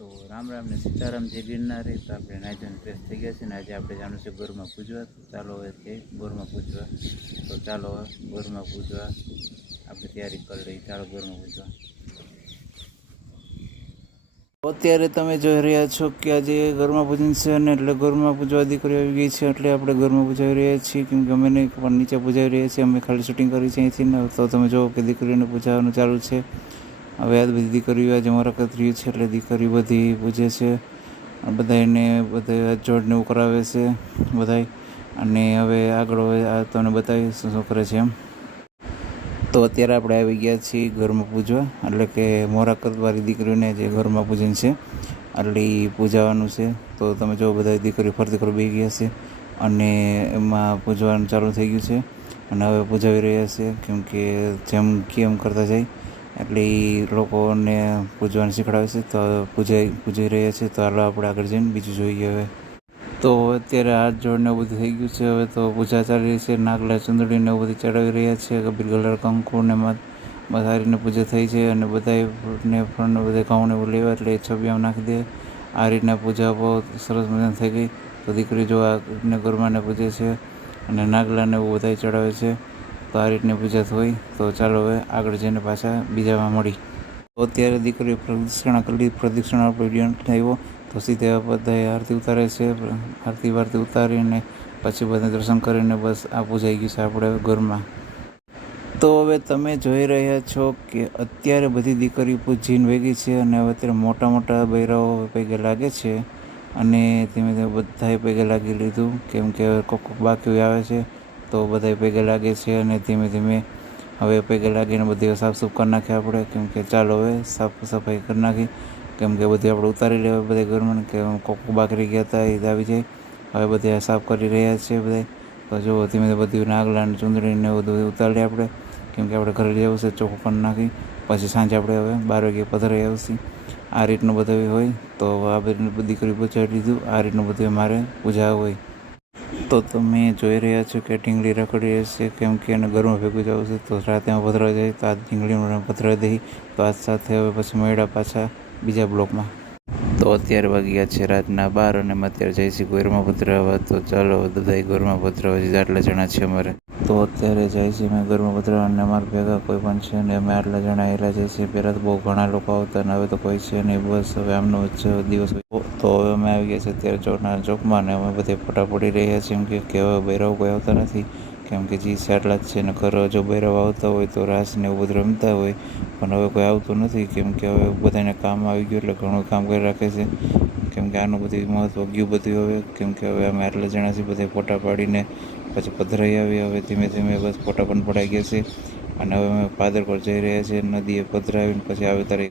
તો રામ રામ ને સીતારામ જે ગિરનારે તો આપણે નાઈજન ફ્રેશ થઈ ગયા છે ને આજે આપણે જાણું છે ગોરમાં પૂજવા. તો ચાલો હવે કે ગોરમાં પૂજવા. તો ચાલો ગોરમાં પૂજવા આપણે તૈયારી કરી રહી. ચાલો ગોરમાં પૂજવા. અત્યારે તમે જોઈ રહ્યા છો કે આજે ઘરમાં પૂજન છે અને એટલે ઘરમાં પૂજવા દીકરી આવી ગઈ છે એટલે આપણે ઘરમાં પૂજાવી રહ્યા છીએ. કેમ કે અમે નહીં પણ નીચે પૂજાવી રહ્યા છીએ. અમે ખાલી શૂટિંગ કરી છે અહીંથી ને. તો તમે જુઓ કે દીકરીને પૂજાવાનું ચાલુ છે. હવે આ બધી દીકરીઓ આજે મુલાકાત રહી છે એટલે દીકરી બધી પૂજે છે. બધાને બધા જોડને એવું કરાવે છે બધાય. અને હવે આગળ આ તમને બતાવી શું કરે છે એમ. તો અત્યારે આપણે આવી ગયા છીએ ઘરમાં પૂજવા એટલે કે મોરાકતવાળી દીકરીઓને જે ઘરમાં પૂજન છે એટલે પૂજાવાનું છે. તો તમે જો બધા દીકરીઓ ફરતી ફર બેસી ગયા છે અને એમાં પૂજવાનું ચાલુ થઈ ગયું છે અને હવે પૂજાવી રહ્યા છે. કેમ કે જેમ કેમ કરતા જાય એટલે એ લોકોને પૂજવાનું શીખવાડે છે. તો પૂજાઈ રહ્યા છે. તો હાલો આપણે આગળ જઈને બીજું જોઈએ હવે. તો અત્યારે હાથ જોડને એવું બધું થઈ ગયું છે. હવે તો પૂજા ચાલી રહી છે. નાગલા ચૂંદડીને એવું બધું ચડાવી રહ્યા છે. કબીર કલર કંકુને મથારીને પૂજા થઈ છે અને બધાને ફળ બધા ઘઉંને એવું લેવા એટલે છબીમાં નાખી દે. આ રીતના પૂજા બહુ સરસ મજાની થઈ ગઈ. તો દીકરી જો આ ગરમાને પૂજે છે અને નાગલાને એવું બધા ચડાવે છે. તો આ રીતની પૂજા થઈ. તો ચાલો હવે આગળ જઈને પાછા બીજામાં મળી. તો અત્યારે દીકરી પ્રદક્ષિણા કરી. પ્રદક્ષિણા આપણો વિડીયો થયો તો સીધે બધા આરતી ઉતારે છે. આરતી વારતી ઉતારીને પછી બધા દર્શન કરીને બસ આ પૂજાઈ ગયું છે આપણે ઘરમાં. તો હવે તમે જોઈ રહ્યા છો કે અત્યારે બધી દીકરી પૂજીને વેગી છે અને હવે અત્યારે મોટા મોટા બૈરાઓ પૈગે લાગે છે અને ધીમે ધીમે બધાએ પૈગે લાગી લીધું. કેમ કે કોક બાકી આવે છે તો બધાએ પૈગે લાગે છે અને ધીમે ધીમે હવે પૈગે લાગીને બધી સાફસૂફ કરી નાખીએ આપણે. કેમ કે ચાલો હવે સાફ સફાઈ કરી નાખી. કેમ કે બધી આપણે ઉતારી લેવા બધા ઘરમાં કે કોક બાકરી ગયા હતા એ આવી જાય. હવે બધા સાફ કરી રહ્યા છે બધા. તો જો ધીમે ધીમે બધું નાગલા અને ચૂંદડીને બધું ઉતારી આપણે. કેમ કે આપણે ઘરે લઈ આવશે ચોખ્ખું કરી નાખી પછી સાંજે આપણે હવે 12 વાગે પધરાઈ આવશે. આ રીતનું બધું હોય. તો આ બધી દીકરી પૂજાવી લીધું. આ રીતનું બધું મારે પૂજા હોય. તો તમે જોઈ રહ્યા છો કે ઢીંગલી રખડી રહેશે. કેમ કે એને ઘરમાં ભેગું જવું છે. તો રાતે પધરાવી જાય તો આ ઢીંગલીને પધરાવી દઈ. તો આજ સાથે હવે પછી મળ્યા પાછા બીજા બ્લોકમાં. તો અત્યારે વાગ્યા છે રાતના 12 અને અત્યારે જઈશું ઘરમાં પધરાવવા. તો ચાલો બધા ઘરમાં પધરાવવા છે. આટલા જણા છે અમારે. તો અત્યારે જાય છે મેં ઘરમાં પધરાવવા અને અમારા ભેગા કોઈ પણ છે ને અમે આટલા જણા આવેલા જઈએ છીએ. પહેલાં તો બહુ ઘણા લોકો આવતા અને હવે તો કોઈ છે નહીં. બસ હવે આમનો જ દિવસ. તો હવે અમે આવી ગયા છે અત્યારે ચોકના ચોકમાં ને અમે બધે ફોટા પડી રહ્યા છીએ. કેમ કે હવે બૈરાઓ કોઈ આવતા નથી. કેમ કે જે આટલા જ છે ને ઘર જો બૈરાઓ આવતા હોય તો રાસ ને એવું બધું રમતા હોય. પણ હવે કોઈ આવતું નથી. કેમ કે હવે બધાને કામ આવી ગયું એટલે ઘણું કામ કરી રાખે છે. કેમ કે આનું બધું મહત્વ ગયું બધું હવે. કેમ કે હવે અમે આટલા જણા છીએ બધા ફોટા પાડીને પછી પધરાઈ આવી. હવે ધીમે ધીમે બસ ફોટા પણ પડાઈ ગયા છે અને હવે અમે પાદર પર જઈ રહ્યા છીએ. નદીએ પધરાવીને પછી આવે તારે.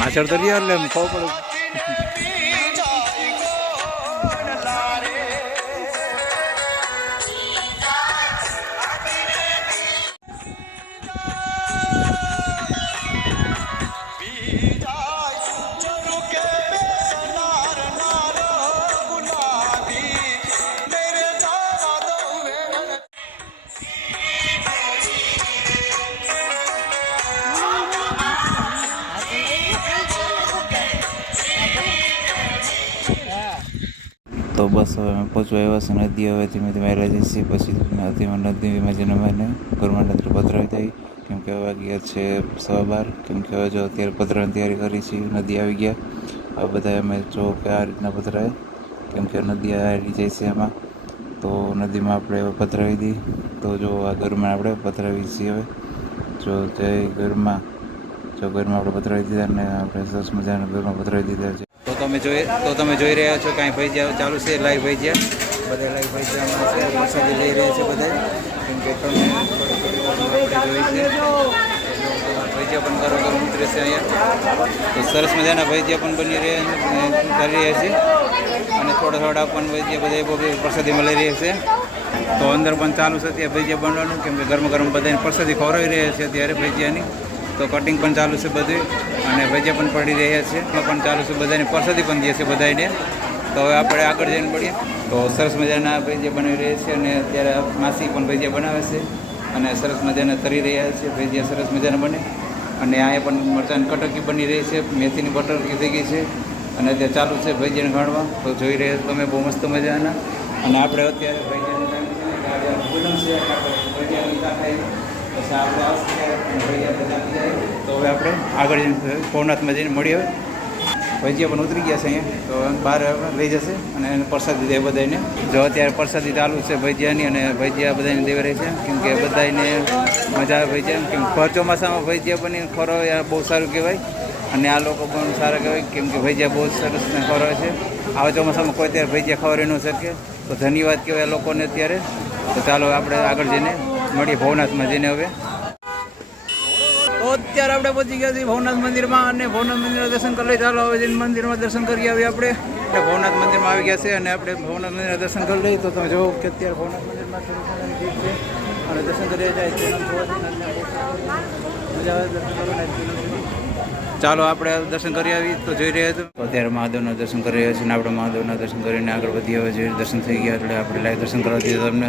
પાછળ તો રહ્યા એટલે ખબર પડે. તો બસ હવે અમે પહોંચવા આવ્યા છે નદી. હવે ધીમે ધીમે આવી જઈશું. પછી નદીમાં જઈને અમે ઘરમાં નદી પધરાવી દઈ. કેમ કે હવે વાગ્યા છે 12:15. કેમ કે હવે જો અત્યારે પધરાવાની તૈયારી કરી છે. નદી આવી ગયા. હવે બધા અમે જો કે આ રીતના પધરાય. કેમ કે નદી આવી જાય છે એમાં. તો નદીમાં આપણે હવે પધરાવી દઈએ. તો જો આ ઘરમાં આપણે પધરાવી છીએ. હવે જો જય ઘરમાં આપણે પધરાવી દીધા અને આપણે સરસ મજાના ઘરમાં પધરાવી દીધા છે. તો તમે જોઈ રહ્યા છો કાંઈ ભાઈ ચાલુ છે લાઈવ ભાઈ જ્યાં બધા લાઈવ ભાઈ જ્યાં પ્રસાદી લઈ રહ્યા છે બધા. કેમ કે તમે આપણે જોઈ છે ભાઈ ભજીયા પણ ગરમ ઉતરે છે અહીંયા. તો સરસ મજાના ભજીયા પણ બની રહ્યા કરી રહ્યા છે અને થોડા પણ ભજીયા બધા પ્રસાદી મળી રહી છે. તો અંદર પણ ચાલુ છે ત્યાં ભજીયા બનવાનું, કેમ કે ગરમ બધાને પ્રસાદી ખવડાવી રહ્યા છે અત્યારે ભજીયાની. તો કટિંગ પણ ચાલુ છે બધું અને ભજીયા પણ પડી રહ્યા છે, પણ ચાલુ છે બધાને પ્રસાદી પણ દે છે બધાને. તો હવે આપણે આગળ જઈને મળીએ. તો સરસ મજાના ભજીયા બનાવી રહ્યા છે અને અત્યારે માસી પણ ભજીયા બનાવે છે અને સરસ મજાના તરી રહ્યા છે. ભજીયા સરસ મજાના બને અને અહીંયા પણ મરચાંની કટકી બની રહી છે, મેથીની બટરકી થઈ ગઈ છે અને અત્યારે ચાલુ છે ભજીયાને ગાળવા. તો જોઈ રહ્યા છો તમે બહુ મસ્ત મજાના. અને આપણે અત્યારે ભજીયાની પૂનમ છે, ભજીયાની ખાઈ પછી આપણે આવશે. તો હવે આપણે આગળ જઈને ભવનાથમાં જઈને મળીએ. ભજીયા પણ ઉતરી ગયા છે અહીંયા, તો બહાર લઈ જશે અને એને પ્રસાદી દે બધાને. જો અત્યારે પ્રસાદી ચાલુ છે ભજીયાની અને ભજીયા બધાને દેવા રહી છે, કેમ કે બધાને મજા આવે ભજીયા. કેમ ભર ચોમાસામાં ભજીયા બની ખોરો બહુ સારું કહેવાય અને આ લોકો પણ સારા કહેવાય, કેમ કે ભજીયા બહુ સરસ ખોરાવે છે. આવા ચોમાસામાં કોઈ ત્યારે ભજીયા ખવડાવી ન શકે, તો ધન્યવાદ કહેવાય લોકોને અત્યારે. તો ચાલો આપણે આગળ જઈને મળીએ ભવનાથમાં જઈને. હવે તો અત્યારે આપણે પહોંચી ગયા છીએ ભવનાથ મંદિરમાં અને ભવનાથ મંદિરના દર્શન કરી લઈએ. ચાલો હવે જઈને મંદિરમાં દર્શન કરી આવીએ. આપણે ભવનાથ મંદિરમાં આવી ગયા છે અને આપણે ભવનાથ મંદિરના દર્શન કરી લઈએ. તો તમે જુઓ કે અત્યારે ભવનાથ મંદિરમાં છે અને દર્શન કરી જાય મજા આવે દર્શન કરવાના. ચાલો આપણે દર્શન કરી આવી. તો જોઈ રહ્યા છો અત્યારે મહાદેવના દર્શન કરી રહ્યા છીએ અને આપણે મહાદેવના દર્શન કરીને આગળ વધી હવે જે દર્શન થઈ ગયા એટલે આપણે લાઈવ દર્શન કરવા દીધા તમને.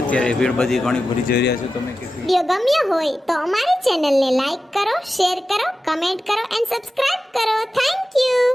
અત્યારે ભીડ બધી ઘણી ભરી જઈ રહ્યા છો તમે. વિડિયો ગમ્યો હોય તો અમારી ચેનલને લાઈક કરો, શેર કરો, કમેન્ટ કરો એન્ડ સબસ્ક્રાઇબ કરો. Thank you.